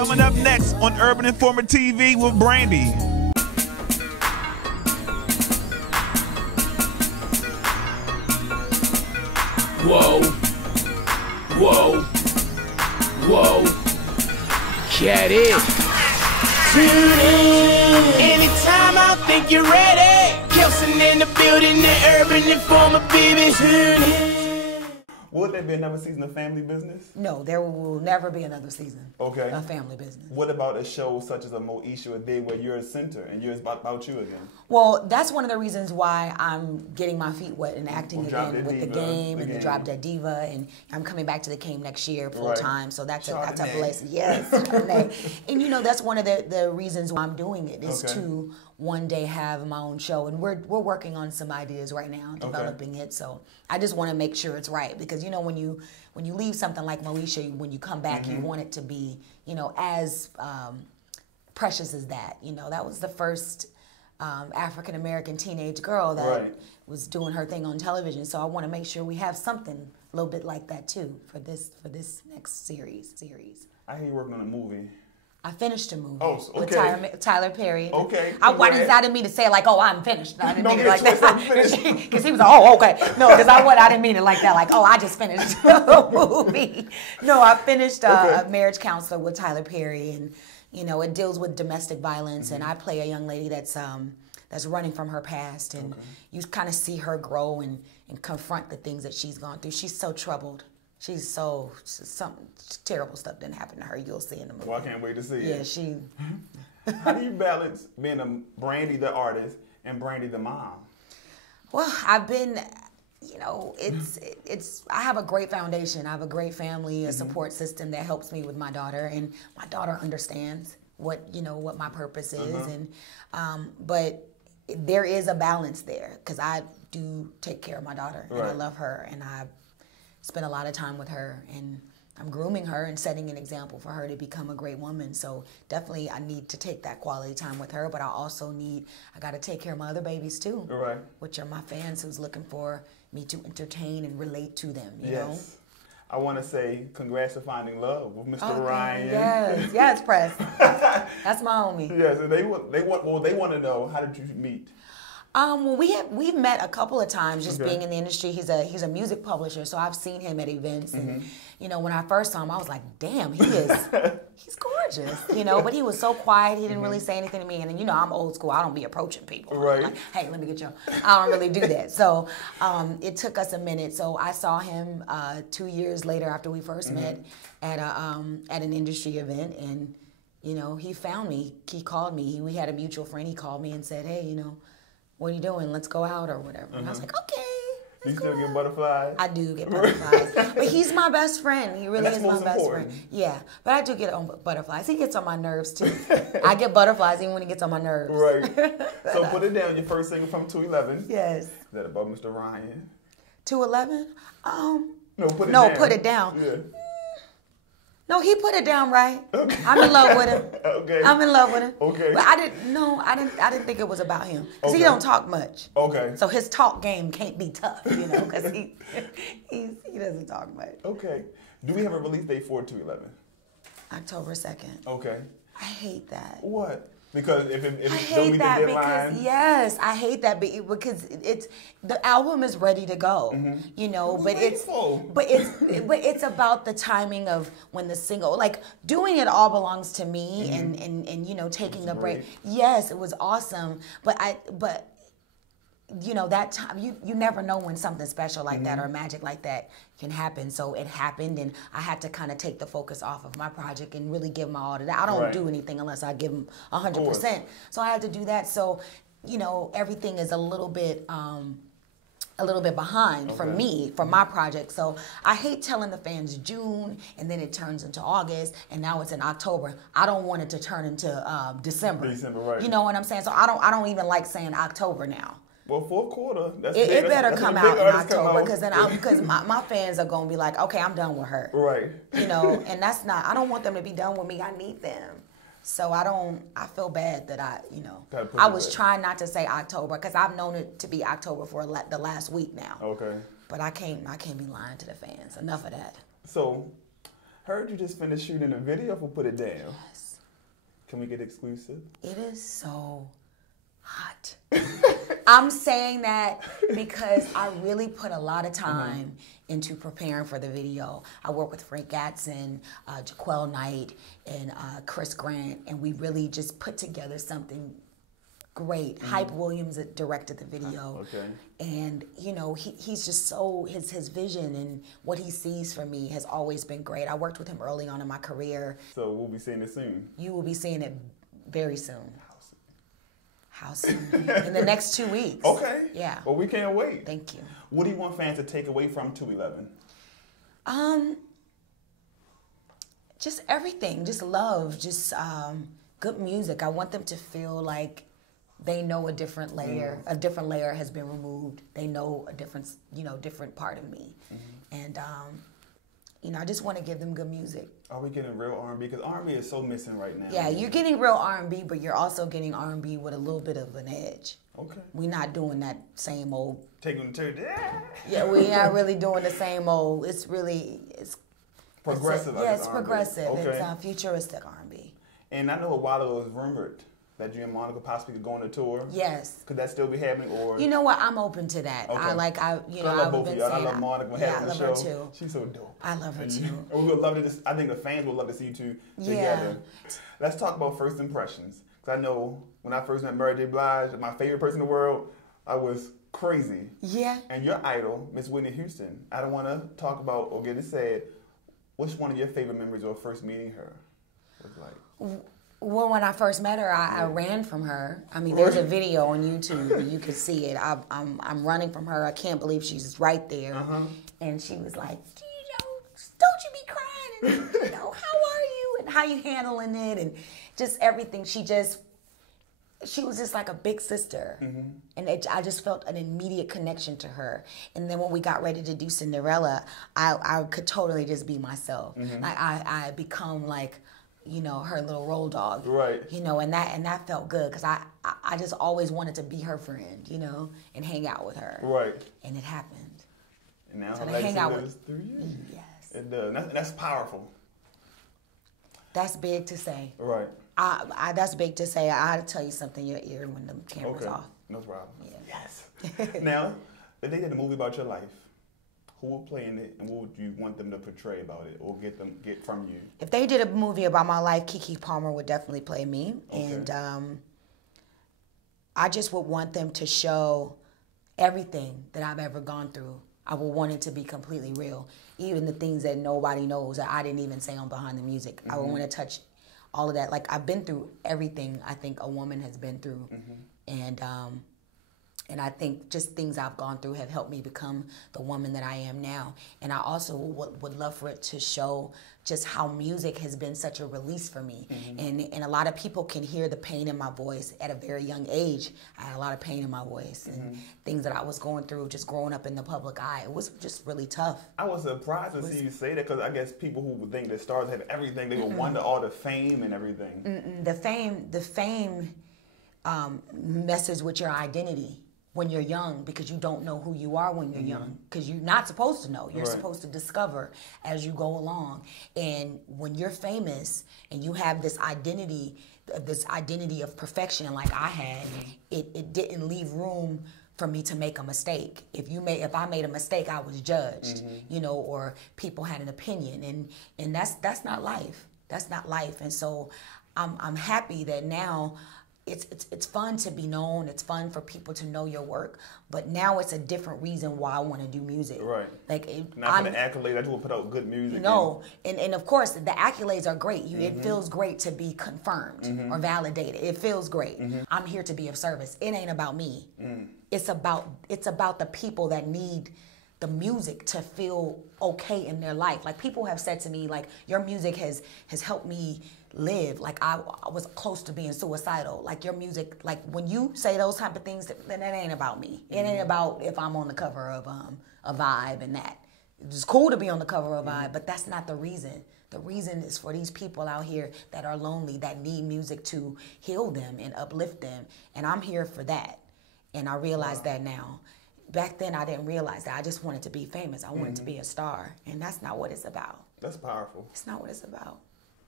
Coming up next on Urban Informer TV with Brandy. Whoa, whoa, whoa, get it. Tune in. Anytime I think you're ready. Kelson in the building, the Urban Informer, baby. Tune in. Will there be another season of Family Business? No, there will never be another season of Family Business. What about a show such as a Moesha or Day where you're a center and you're about you again? Well, that's one of the reasons why I'm getting my feet wet and acting again with the game and the Drop Dead Diva, and I'm coming back to the game next year full time. So that's a blessing. Yes, and you know that's one of the reasons why I'm doing it is to one day have my own show, and we're working on some ideas right now, developing it. So I just want to make sure it's right, because you know when you leave something like Moesha, when you come back, you want it to be as precious as that. You know, that was the first African American teenage girl that was doing her thing on television. So I want to make sure we have something a little bit like that too for this next series. I hear you working on a movie. I finished a movie with Tyler Perry. Okay. I didn't mean to say it like, oh, I'm finished. I didn't mean it like that. Because he was like, oh, okay. No, because I didn't mean it like that. Like, oh, I just finished a movie. No, I finished a Marriage Counselor with Tyler Perry, and it deals with domestic violence, and I play a young lady that's running from her past, and you kind of see her grow and confront the things that she's gone through. She's so troubled. Some terrible stuff didn't happen to her. You'll see in the movie. Well, I can't wait to see it. Yeah, How do you balance being a Brandy the artist and Brandy the mom? Well, I've been, I have a great foundation. I have a great family, a support system that helps me with my daughter, and my daughter understands what my purpose is, and but there is a balance there, because I do take care of my daughter, and I love her, and I spend a lot of time with her, and I'm grooming her and setting an example for her to become a great woman. So definitely I need to take that quality time with her, but I also got to take care of my other babies too, which are my fans who's looking for me to entertain and relate to them, you know? I want to say congrats to finding love with Mr. Ryan. Yes, Press. That's my homie. Yes, and they want to know, how did you meet? Well, we've met a couple of times just being in the industry. He's a music publisher, so I've seen him at events, and when I first saw him, I was like, damn, he's gorgeous, but he was so quiet. He didn't really say anything to me, and I'm old school. I don't be approaching people. I'm like, hey, let me get you. I don't really do that. So it took us a minute. So I saw him 2 years later after we first met at an industry event, and he found me. He called me. We had a mutual friend. He called me and said, hey, what are you doing? Let's go out or whatever. And I was like, okay. You still get butterflies? I do get butterflies. But he's my best friend. He really is my best friend. Yeah. But I do get butterflies. He gets on my nerves too. I get butterflies even when he gets on my nerves. Right. So put it down. Your first single from 211. Yes. Is that about Mr. Ryan? 211? No, put it down. Put it down. Yeah. No, he put it down right. Okay. I'm in love with him. Okay. I'm in love with him. Okay. But I didn't think it was about him. Because he don't talk much. Okay. So his talk game can't be tough, because he doesn't talk much. Okay. Do we have a release date for 211? October 2nd. Okay. I hate that. What? Because if I it don't hate meet that the deadline. because I hate that because the album is ready to go, but it's about the timing of when the single, like Doing It All belongs to me, and taking a break. Yes, it was awesome, but that time, you never know when something special like that or magic like that can happen. So it happened, and I had to kind of take the focus off of my project and really give my all to that. I don't do anything unless I give them 100%. So I had to do that. So, everything is a little bit behind for me, for my project. So I hate telling the fans June, and then it turns into August, and now it's in October. I don't want it to turn into December. Right. You know what I'm saying? So I don't even like saying October now. Well, fourth quarter. It better come out in October, because my fans are gonna be like, okay, I'm done with her. Right. And that's not. I don't want them to be done with me. I need them. So I feel bad that I was trying not to say October, because I've known it to be October for the last week now. Okay. But I can't be lying to the fans. Enough of that. So, Heard you just finished shooting a video for Put It Down. Yes. Can we get exclusive? It is so hot. I'm saying that because I really put a lot of time into preparing for the video. I work with Frank Gatson, Jaquel Knight, and Chris Grant, and we really just put together something great. Hype Williams directed the video. Okay. And, you know, he's just so, his vision and what he sees for me has always been great. I worked with him early on in my career. So we'll be seeing it soon? You will be seeing it very soon. How soon? In the next 2 weeks. Okay. Yeah. Well, we can't wait. Thank you. What do you want fans to take away from 211? Just everything. Just love. Just good music. I want them to feel like they know a different layer. A different layer has been removed. They know a different, different part of me. And I just want to give them good music. Are we getting real R&B? Because R&B is so missing right now. Yeah, you're getting real R&B, but you're also getting R&B with a little bit of an edge. Okay. We're not doing that same old. Taking the Yeah, we not really doing the same old. It's progressive. It's progressive. Okay. It's futuristic R&B. And I know a while ago it was rumored that you and Monica possibly could go on a tour. Yes. Could that still be happening, or? You know what? I'm open to that. Okay. I love both of y'all. I love Monica. I love her too. She's so dope. I love her too. And we would love to. I think the fans would love to see you two together. Let's talk about first impressions. Because I know when I first met Mary J. Blige, my favorite person in the world, I was crazy. Yeah. And your idol, Miss Whitney Houston. I don't want to talk about or get it said. What's one of your favorite memories of first meeting her? Was like. Well, when I first met her, I ran from her. I mean, there's a video on YouTube. You can see it. I'm running from her. I can't believe she's right there. And she was like, don't you be crying. And, how are you? And how you handling it? And just everything. She was just like a big sister. And I just felt an immediate connection to her. And then when we got ready to do Cinderella, I could totally just be myself. I become like, her little roll dog. Right. And that felt good because I just always wanted to be her friend, and hang out with her. Right. And it happened. And now so her hang out legacy goes through you. Yes. It does. That's powerful. That's big to say. Right. That's big to say. I had to tell you something in your ear when the camera's off. No problem. Yeah. Yes. Now, if they did a movie about your life, who would play in it, and what would you want them to portray about it, or get from you? If they did a movie about my life, Keke Palmer would definitely play me, and I just would want them to show everything that I've ever gone through. I would want it to be completely real, even the things that nobody knows that I didn't even say on Behind the Music. I would want to touch all of that. Like, I've been through everything I think a woman has been through, and I think just things I've gone through have helped me become the woman that I am now. And I also would love for it to show just how music has been such a release for me. And a lot of people can hear the pain in my voice at a very young age. I had a lot of pain in my voice and things that I was going through just growing up in the public eye. It was just really tough. I was surprised to see you say that, because I guess people who would think that stars have everything, they would wonder all the fame and everything. The fame messes with your identity when you're young, because you don't know who you are when you're young, because you're not supposed to know. You're supposed to discover as you go along. And when you're famous and you have this identity of perfection like I had, it didn't leave room for me to make a mistake. If I made a mistake, I was judged, or people had an opinion, and that's not life. That's not life. And so I'm happy that now it's fun to be known. It's fun for people to know your work. But now it's a different reason why I want to do music. Right. Like not for the accolades. I just want to put out good music. No, and of course the accolades are great. It feels great to be confirmed or validated. It feels great. I'm here to be of service. It ain't about me. It's about the people that need the music to feel okay in their life. Like, people have said to me, like, your music has helped me live. Like, I was close to being suicidal. Like, your music, like, when you say those type of things, then it ain't about me. It ain't about if I'm on the cover of a Vibe and that. It's cool to be on the cover of Vibe, but that's not the reason. The reason is for these people out here that are lonely, that need music to heal them and uplift them. And I'm here for that. And I realize that now. back then I didn't realize that. I just wanted to be famous. I wanted to be a star, and that's not what it's about. That's powerful. It's not what it's about.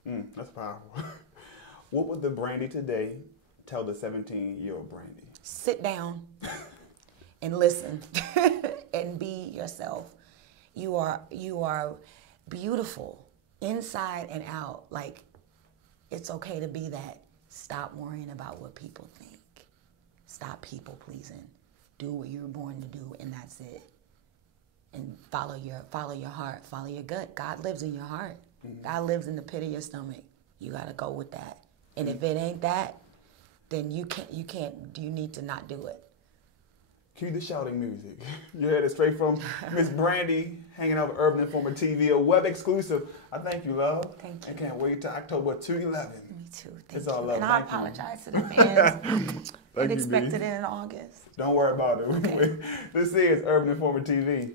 That's powerful. What would the Brandy today tell the 17-year-old Brandy? Sit down and listen and be yourself. You are beautiful inside and out. Like, it's okay to be that. Stop worrying about what people think. Stop people pleasing. Do what you're born to do, and that's it. And follow your heart, follow your gut. God lives in your heart. God lives in the pit of your stomach. You gotta go with that. And if it ain't that, then you need to not do it. Cue the shouting music. You heard it straight from Miss Brandy, hanging out with Urban Informer TV, a web exclusive. I thank you, love. Thank you. I can't wait till October 2/11. Me too. It's all love. And I apologize to the fans. I expected it in August. Don't worry about it. Okay. This is Urban Informer TV.